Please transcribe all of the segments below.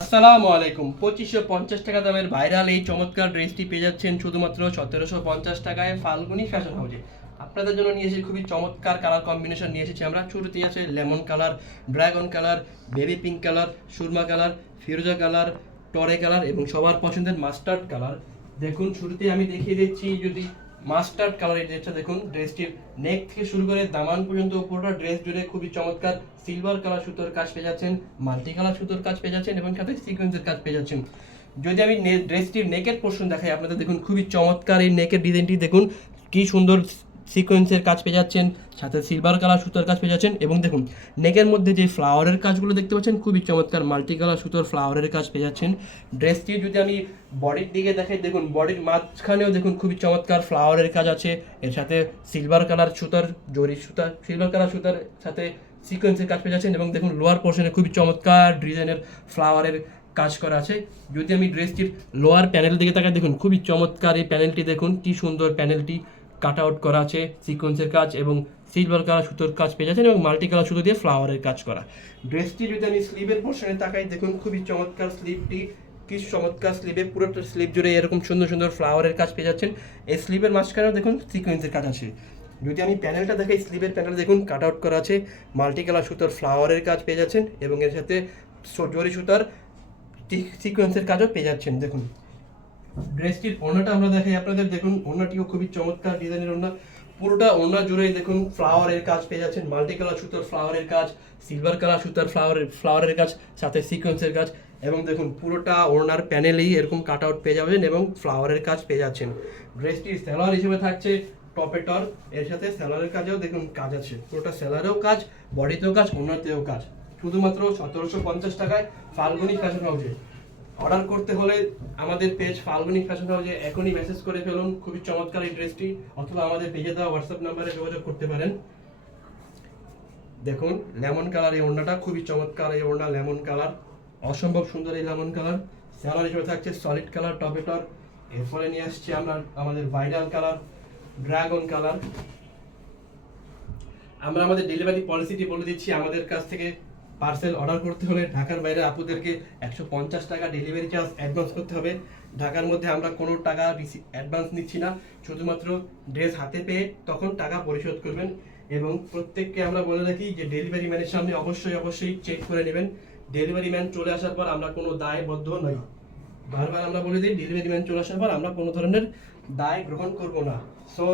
আসসালামু আলাইকুম। পঁচিশশো পঞ্চাশ টাকা দামের ভাইরাল এই চমৎকার ড্রেসটি পেয়ে যাচ্ছেন শুধুমাত্র সতেরোশো পঞ্চাশ টাকায় ফাল্গুনি ফ্যাশন হাউজে আপনাদের জন্য নিয়ে এসেছি খুবই চমৎকার কালার কম্বিনেশন নিয়ে এসেছি আমরা। শুরুতেই আছে lemon colour dragon colour baby pink colour Surma colour ফিরোজা কালার টরে কালার এবং সবার পছন্দের মাস্টার্ড কালার দেখুন শুরুতে আমি দেখিয়ে দিচ্ছি যদি মাস্টার্ড কালারের ড্রেসটা দেখুন। ড্রেসটির নেক থেকে শুরু করে দামান পর্যন্ত পুরোটা ড্রেস জুড়ে খুবই চমৎকার সিলভার কালার সুতোর কাজ পেয়ে যাচ্ছেন মাল্টি কালার সুতোর কাজ পেয়ে যাচ্ছেন এবং সাথে সিকোয়েন্সের কাজ পেয়ে যাচ্ছেন। যদি আমি ড্রেসটির নেকের পোর্শন দেখাই, আপনাদের দেখুন খুবই চমৎকার এই নেকের ডিজাইনটি দেখুন, কি সুন্দর সিকোয়েন্সের কাজ পেয়ে যাচ্ছেন, সাথে সিলভার কালার সুতোর কাজ পেয়ে যাচ্ছেন এবং দেখুন নেকের মধ্যে যে ফ্লাওয়ারের কাজগুলো দেখতে পাচ্ছেন, খুবই চমৎকার মাল্টি কালার সুতোর ফ্লাওয়ারের কাজ পেয়ে যাচ্ছেন। ড্রেসটি যদি আমি বডির দিকে দেখাই, দেখুন বডির মাঝখানেও দেখুন, খুবই চমৎকার ফ্লাওয়ারের কাজ আছে। এর সাথে সিলভার কালার সুতার, জরি সুতা সিলভার কালার সুতার সাথে সিকোয়েন্সের কাজ পেয়ে যাচ্ছেন এবং দেখুন লোয়ার পোর্শনে খুবই চমৎকার ডিজাইনের ফ্লাওয়ারের কাজ করা আছে। যদি আমি ড্রেসটির লোয়ার প্যানেল দিকে তাকাই, দেখুন, খুবই চমৎকার এই প্যানেলটি দেখুন, কি সুন্দর প্যানেলটি কাট আউট করা আছে সিকোয়েন্সের কাজ এবং সিলভার কালার সুতোর কাজ পেয়ে যাচ্ছেন এবং মাল্টি কালার সুতো দিয়ে ফ্লাওয়ারের কাজ করা। ড্রেসটি যদি আমি স্লিভের পোর্শনে তাকাই, দেখুন খুবই চমৎকার স্লিভটি কি চমৎকার স্লিভে পুরোটা স্লিভ জুড়ে এরকম সুন্দর সুন্দর ফ্লাওয়ারের কাজ পেয়ে যাচ্ছেন। এই স্লিভের মাঝখানেও দেখুন সিকোয়েন্সের কাজ আছে। যদি আমি প্যানেলটা দেখাই স্লিভের প্যানেল দেখুন কাট আউট করা আছে মাল্টি কালার সুতোর ফ্লাওয়ারের কাজ পেয়ে যাচ্ছেন এবং এর সাথে জরি সুতার সিকোয়েন্সের কাজও পেয়ে যাচ্ছেন, দেখুন। ড্রেসটির ওড়নাটা আমরা দেখাই আপনাদের। দেখুন, ওড়নাটিও খুবই চমৎকার ডিজাইনের ওড়না। পুরোটা ওড়না জুড়েই দেখুন ফ্লাওয়ারের কাজ পেয়ে যাচ্ছেন। মাল্টি কালার সুতোর ফ্লাওয়ারের কাজ সিলভার কালার সুতার ফ্লাওয়ারের ফ্লাওয়ারের কাজ, সাথে সিকোয়েন্সের কাজ। এবং দেখুন, পুরোটা ওড়নার প্যানেলেই এরকম কাট আউট পেয়ে যাবেন এবং ফ্লাওয়ারের কাজ পেয়ে যাচ্ছেন। ড্রেসটির স্যালোয়ার হিসেবে থাকছে টপেটর এর সাথে সেলারের কাজেও দেখুন কাজ আছে। পুরোটা সেলারেও কাজ বডিতেও কাজ, ওড়নাতেও কাজ। শুধুমাত্র সতেরোশো পঞ্চাশ টাকায় ফাল্গুনি ফ্যাশন হাউসে অর্ডার করতে হলে আমাদের পেজ ফাল্গুনি ফ্যাশন হাউসে এখনই মেসেজ করে ফেলুন। খুবই চমৎকার এই ড্রেসটি অথবা আমাদের পেজে দেওয়া হোয়াটসঅ্যাপ নাম্বারে যোগাযোগ করতে পারেন। দেখুন লেমন কালার এই ওড়নাটা, খুবই চমৎকার এই ওড়না লেমন কালার অসম্ভব সুন্দর এই লেমন কালার স্যালার হিসেবে থাকছে সলিড কালার টপেটর এরপরে নিয়ে আসছি আমরা আমাদের ভাইরাল কালার ড্রাগন কালার আমরা আমাদের ডেলিভারি পলিসিটি বলে দিচ্ছি আমাদের কাছ থেকে। পার্সেল অর্ডার করতে হলে ঢাকার বাইরে আপুদেরকে একশো পঞ্চাশ টাকা ডেলিভারি চার্জ অ্যাডভান্স করতে হবে। ঢাকার মধ্যে আমরা কোনো টাকা অ্যাডভান্স নিচ্ছি না। শুধুমাত্র ড্রেস হাতে পেয়ে তখন টাকা পরিশোধ করবেন এবং প্রত্যেককে আমরা বলে রাখি যে ডেলিভারি ম্যানের সামনে অবশ্যই অবশ্যই চেক করে নেবেন। ডেলিভারি ম্যান চলে আসার পর আমরা কোনো দায়বদ্ধ নই। বারবার আমরা বলে দিই ডেলিভারি ম্যান চলে আসার পর আমরা কোনো ধরনের দায় গ্রহণ করব না। সো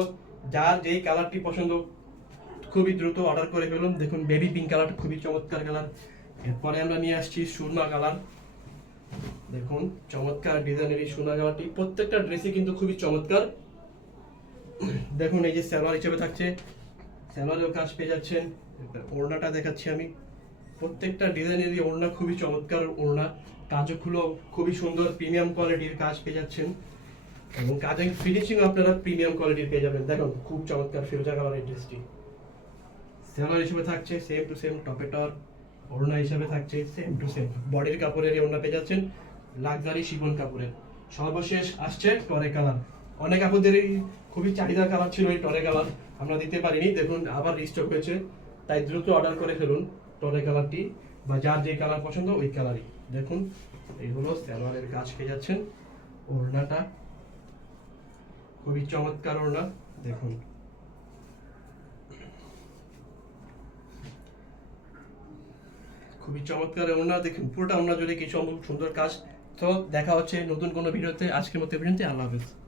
যার যেই কালারটি পছন্দ খুবই দ্রুত অর্ডার করে ফেলুন। দেখুন বেবি পিঙ্ক কালার খুবই চমৎকার কালার এরপরে আমরা নিয়ে আসছি সুরমা কালার দেখুন, চমৎকার ডিজাইনের এই সুরমা কালারটি প্রত্যেকটা ড্রেসই কিন্তু খুবই চমৎকার। দেখুন, এই যে স্যালোয়ার হিসেবে থাকছে। স্যালোয়ারেও কাজ পেয়ে যাচ্ছেন। ওড়নাটা দেখাচ্ছি আমি। প্রত্যেকটা ডিজাইনেরই ওড়না খুবই চমৎকার ওড়না। কাজগুলো খুবই সুন্দর প্রিমিয়াম কোয়ালিটির কাজ পেয়ে যাচ্ছেন। এবং কাজের ফিনিশিং আপনারা প্রিমিয়াম কোয়ালিটির পেয়ে যাবেন। দেখুন, খুব চমৎকার ফিরোজা কালারের ড্রেসটি সেলার হিসেবে থাকছে, সেম টু সেম টপেটর ওড়না হিসেবে থাকছে, সেম টু সেম বডির কাপড়ের ওড়না পেয়ে যাচ্ছেন লাক্সারি শিবন কাপড়ের। সর্বশেষ আসছে টরে কালার। অনেক আপুদেরই খুবই চাহিদার কালার ছিল এই টরে কালার, আমরা দিতে পারিনি। দেখুন, আবার রিস্টক হয়েছে। তাই দ্রুত অর্ডার করে ফেলুন টরে কালারটি, বা যার যে কালার পছন্দ ওই কালারই। দেখুন, এই হলো সালোয়ারের কাজ পেয়ে যাচ্ছেন ওড়নাটা খুবই চমৎকার ওড়না দেখুন। খুবই চমৎকার ওড়না দেখুন, পুরোটা ওড়না জুড়ে কিছু সুন্দর কাজ। তো দেখা হচ্ছে নতুন কোনো ভিডিওতে। আজকের মতো পর্যন্ত আল্লাহ হাফেজ।